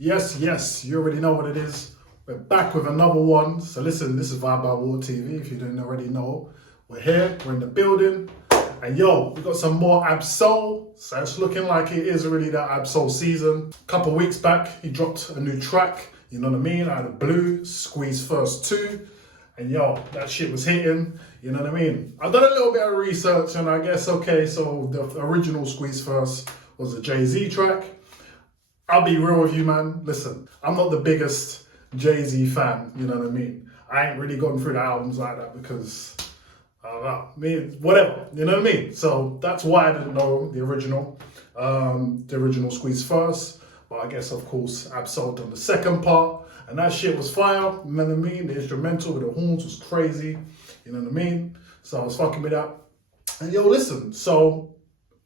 Yes, you already know what it is. We're back with another one. So listen, this is Vibe by Water TV, if you didn't already know. We're here, we're in the building. And yo, we got some more Ab-Soul. So it's looking like it is really that Ab-Soul season. A couple weeks back, he dropped a new track, you know what I mean? Out of blue, Squeeze First 2. And yo, that shit was hitting, you know what I mean? I've done a little bit of research and I guess, okay, so the original Squeeze First was a Jay-Z track. I'll be real with you, man. Listen, I'm not the biggest Jay-Z fan, you know what I mean? I ain't really gone through the albums like that because, I don't know, whatever, you know what I mean? So that's why I didn't know the original Squeeze First. But I guess, of course, Ab-Soul done the second part. And that shit was fire, you know what I mean? The instrumental with the horns was crazy, you know what I mean? So I was fucking with that. And yo, listen, so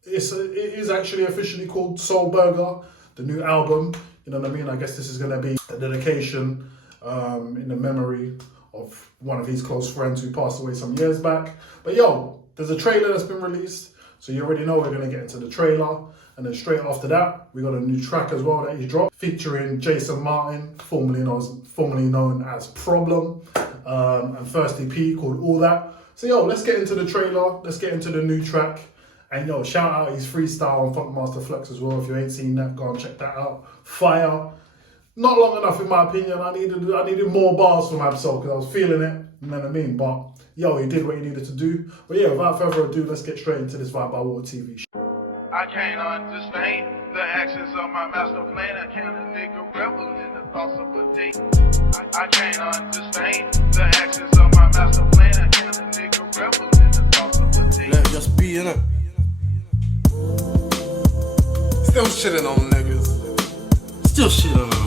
it is actually officially called Soul Burger, the new album, you know what I mean? I guess this is going to be a dedication in the memory of one of his close friends who passed away some years back. But yo, there's a trailer that's been released, so you already know we're going to get into the trailer. And then straight after that, we got a new track as well that he dropped, featuring JasonMartin, formerly known as Problem, and first EP called All That. So yo, let's get into the trailer, let's get into the new track. And yo, shout out his freestyle on Funkmaster Flex as well. If you ain't seen that, go and check that out. Fire. Not long enough in my opinion. I needed more bars from Ab-Soul because I was feeling it, you know what I mean? But yo, he did what he needed to do. But yeah, without further ado, let's get straight into this Vibe by Water TV. I can't understand the actions of my master plan. I can't a nigga rebel in the thoughts of a day. I can't understand the actions of my master plan. I can't a nigga rebel in the thoughts of a day. Let it just be, innit? Still shitting on niggas. Still shitting on them.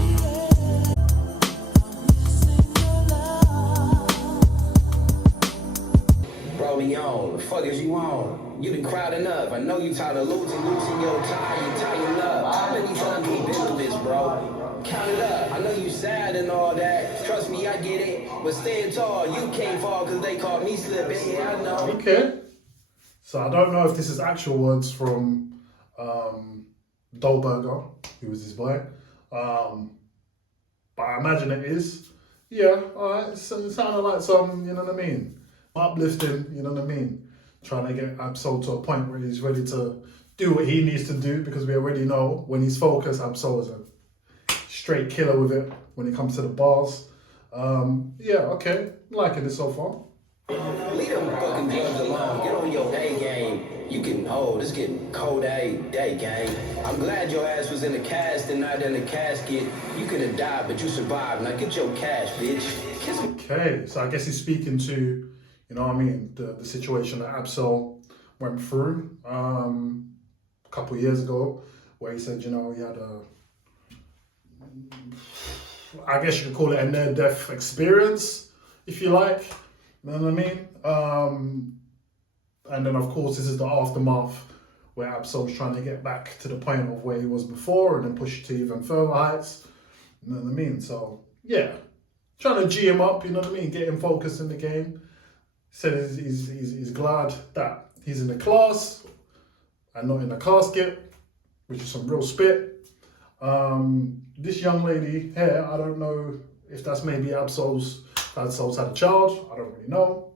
Bro, me on. The fuck is you on? You done cried enough. I know you tired of losing your time. You tying up. How many times we been through this, bro? Count it up. I know you sad and all that. Trust me, I get it. But staying tall, you can't fall because they caught me slipping. Yeah, I know. Okay. So I don't know if this is actual words from Dolberger, who was his boy. But I imagine it is. Yeah, alright. It sounded like some, you know what I mean? Uplifting, you know what I mean? Trying to get Ab-Soul to a point where he's ready to do what he needs to do, because we already know when he's focused, Ab-Soul is a straight killer with it when it comes to the bars. Yeah, okay. I'm liking it so far. Leave them fucking drugs alone. Get on your day game. You getting old. It's getting cold day game. I'm glad your ass was in the cast and not in the casket. You could have died, but you survived. Now get your cash, bitch. Kiss me. Okay, so I guess he's speaking to, you know what I mean, the situation that Ab-Soul went through a couple of years ago, where he said, you know, he had I guess you could call it a near-death experience, if you like. You know what I mean? And then, of course, this is the aftermath where Ab-Soul's trying to get back to the point of where he was before and then push it to even further heights. You know what I mean? So, yeah. Trying to G him up, you know what I mean? Get him focused in the game. Said he's glad that he's in the class and not in the casket, which is some real spit. This young lady here, I don't know if that's maybe Ab-Soul's had a child. I don't really know.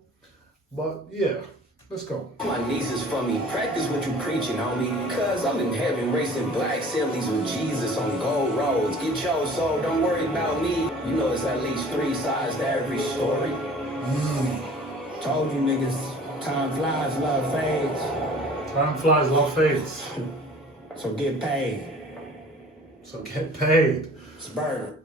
But yeah, let's go. My nieces for me. Practice what you preaching, homie. Cause I'm in heaven racing black Sillys with Jesus on gold roads. Get your soul, don't worry about me. You know it's at least 3 sides to every story. Told you niggas, time flies, love fades. Time flies, love fades. So get paid. So get paid. It's burger.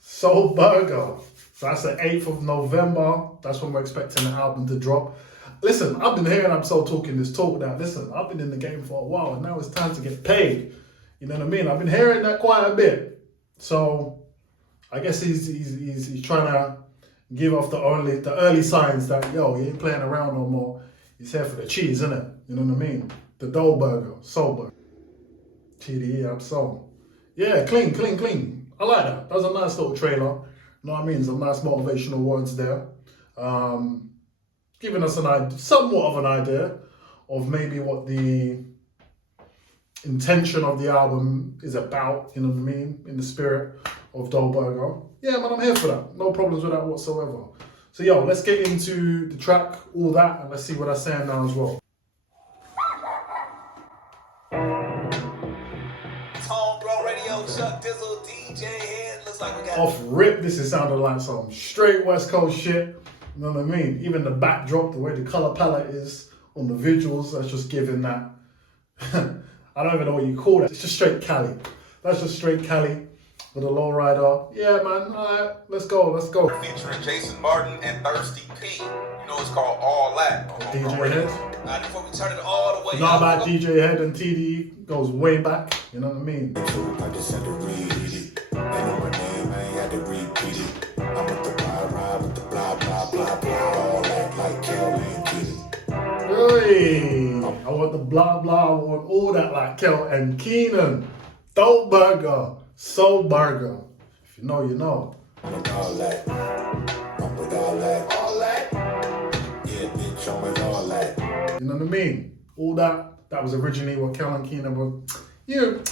Soul Burger. So that's the 8th of November. That's when we're expecting the album to drop. Listen, I've been hearing Ab-Soul talking this talk now. Listen, I've been in the game for a while and now it's time to get paid. You know what I mean? I've been hearing that quite a bit. So I guess he's trying to give off the early signs that, yo, he ain't playing around no more. He's here for the cheese, innit? You know what I mean? The dough burger, soul burger. TDE, Ab-Soul. Yeah, clean. I like that. That was a nice little trailer. You know what I mean? Some nice motivational words there. Giving us somewhat of an idea of maybe what the intention of the album is about, you know what I mean, in the spirit of Dolberger. Yeah, man, I'm here for that. No problems with that whatsoever. So, yo, let's get into the track, all that, and let's see what I'm saying now as well. Chuck Dizzle, DJ Head, looks like we got Off rip, this is sounding like some straight West Coast shit. You know what I mean? Even the backdrop, the way the color palette is on the visuals, that's just giving that. I don't even know what you call it. It's just straight Cali. That's just straight Cali with a lowrider. Yeah, man. All right, let's go. Let's go. featuring JasonMartin and Thirsty P. You know it's called All That. DJ Head. Now before we turn it all the way You know about DJ Head and TD goes way back. You know what I mean? I just had to read it. I know my name, I ain't had to repeat it. I'm with the ride with the blah, blah, blah, blah. All that like Kel and Keenan. Hey, I want the blah, blah. I want all that like Kel and Keenan. Dolberger. Soul Burger. If you know, you know. I'm with all that. I'm with all that. All that? Yeah, bitch, I'm with all that. You know what I mean? All that. That was originally what Kel and Keenan were. You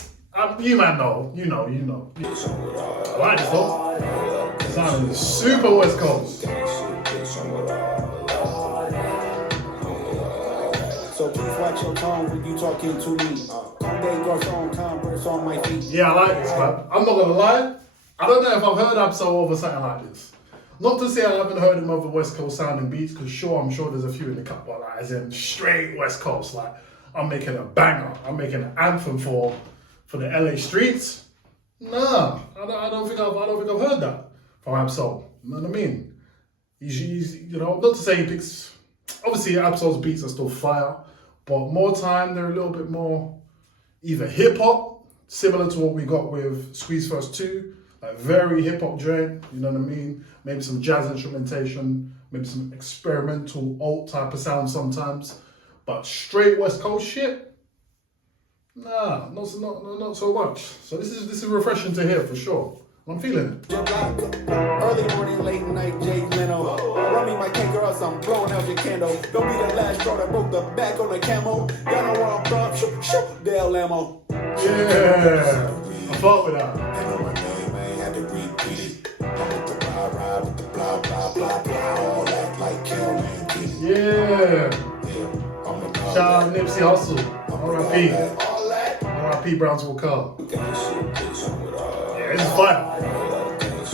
man know. You know. I like this though. Sounding super West Coast. So please watch your tone when you talking to me. Conde Garçon, Converse on my feet. Yeah, I like this, man. I'm not gonna lie. I don't know if I've heard Absol over something like this. Not to say I haven't heard him over West Coast sounding beats, because I'm sure there's a few in the cup, but like, as in straight West Coast. Like, I'm making a banger. I'm making an anthem for the LA streets. Nah, I don't think I've heard that from Absol. You know what I mean? He's not to say he picks. Obviously, Absol's beats are still fire, but more time they're a little bit more either hip hop, similar to what we got with Squeeze First 2, like very hip hop joint, you know what I mean? Maybe some jazz instrumentation, maybe some experimental alt type of sound sometimes, but straight West Coast shit, nah, not so much. So this is refreshing to hear for sure. I'm feeling it. Early morning, late night, Jay Leno. Run me my cake or else I'm blowing out your candle. Don't be the last straw that broke the back on the camel. Y'all know where I'm from. Shoot, Dale Lamo. Yeah, I fought with that. I know my name, I ain't had to repeat it. I'm with the ride with the blah, blah, blah, blah. All that like Kel and Keenan. Yeah. I'm with all Shout out that. Nipsey Hussle. R.I.P. All that. R.I.P. Brownsville Carl. Gang shit, bitch, I'm with all that. Yeah, this is fire.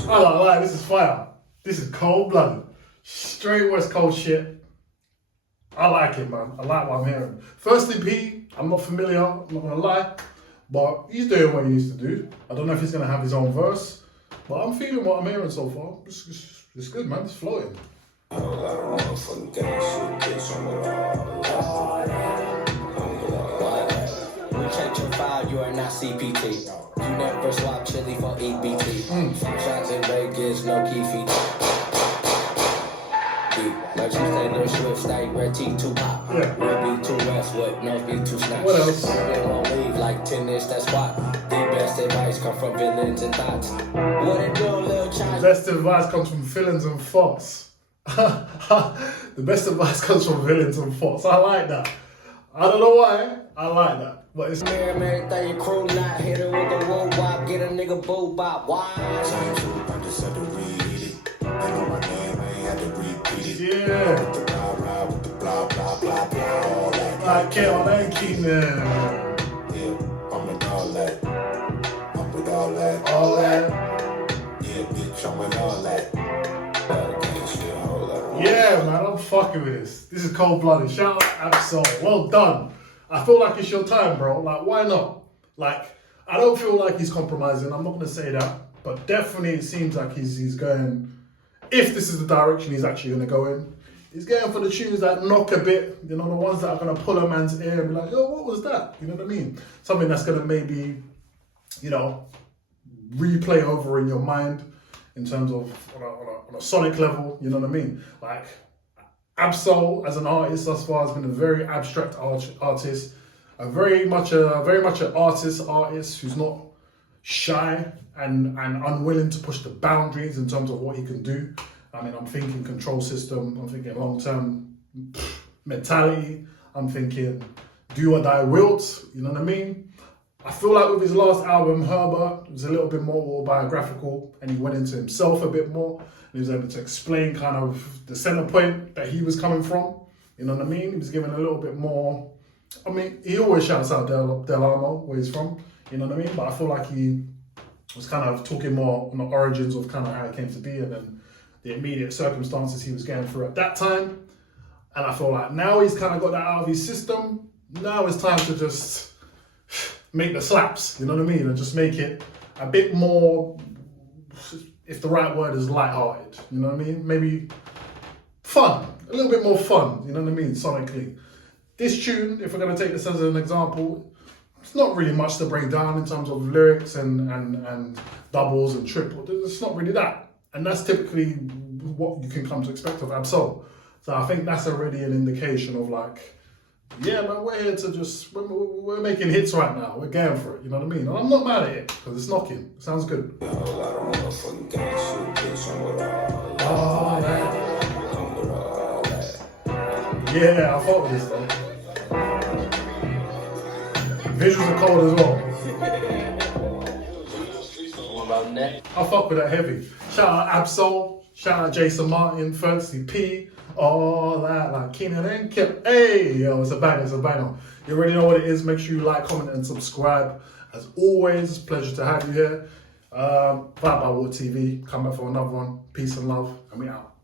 I don't lie, this is fire. This is cold blooded. Straight West Coast shit. I like it, man. I like what I'm hearing. First EP, I'm not familiar, I'm not gonna lie, but he's doing what he needs to do. I don't know if he's gonna have his own verse, but I'm feeling what I'm hearing so far. It's good, man. It's floating. A lot of motherfucking gang shit, bitch, I'm with all that. We check your file, you are not CPT. You never swap chili for EBT. Shots in Vegas, no key feature. Like you say, no Swift, like red tea, too pop. Yeah. Red be too Westwood, no be too snatch. What else? They won't leave like tennis, that's why. The best advice come from villains and thoughts. What it do, little child? Best advice comes from villains and thoughts. The best advice comes from villains and thoughts. I like that. I don't know why. I like that. But it's Everything crew not hit her with a woo wop, get a nigga boo bop. Why? I just had to read it. I know my name, I ain't had to repeat it. yeah. With the ride with the blah, blah, blah, blah. All that. I can't and Keenan. Yeah, I'm with all that. I'm with all that. All that. Yeah, bitch, I'm with all that. Gang shit, hold up. Yeah, man, I'm fucking with this. This is cold blooded. Shout out Absol. Well done. I feel like it's your time, bro. Like, why not? Like, I don't feel like he's compromising. I'm not gonna say that, but definitely it seems like he's going. If this is the direction he's actually gonna go in, he's going for the tunes that knock a bit. You know, the ones that are gonna pull a man's ear and be like, "Yo, what was that?" You know what I mean? Something that's gonna maybe, you know, replay over in your mind in terms of on a sonic level. You know what I mean? Like. Absol as an artist thus far has been a very abstract artist, very much an artist who's not shy and unwilling to push the boundaries in terms of what he can do. I mean, I'm thinking control system, I'm thinking long-term mentality, I'm thinking do or die wilt, you know what I mean? I feel like with his last album, Herbert, it was a little bit more autobiographical and he went into himself a bit more. And he was able to explain kind of the center point that he was coming from. You know what I mean? He was given a little bit more. I mean, he always shouts out Del Amo, where he's from. You know what I mean? But I feel like he was kind of talking more on the origins of kind of how he came to be and then the immediate circumstances he was going through at that time. And I feel like now he's kind of got that out of his system. Now it's time to just make the slaps, you know what I mean? And just make it a bit more, if the right word is lighthearted, you know what I mean? Maybe fun, a little bit more fun, you know what I mean, sonically. This tune, if we're going to take this as an example, it's not really much to break down in terms of lyrics and doubles and triples. It's not really that. And that's typically what you can come to expect of Ab-Soul. So I think that's already an indication of like, yeah, man, we're here to just, we're making hits right now. We're going for it, you know what I mean? And I'm not mad at it, because it's knocking. It sounds good. Yeah, I fuck with this though. Visuals are cold as well. I fuck with that heavy. Shout out Ab-Soul, shout out JasonMartin, Thirsty P, all that, like Keenan and Kip. Hey, yo, it's a banger, it's a banger. You already know what it is. Make sure you like, comment, and subscribe. As always, pleasure to have you here. Vibe by Water TV. Come back for another one. Peace and love, and we out.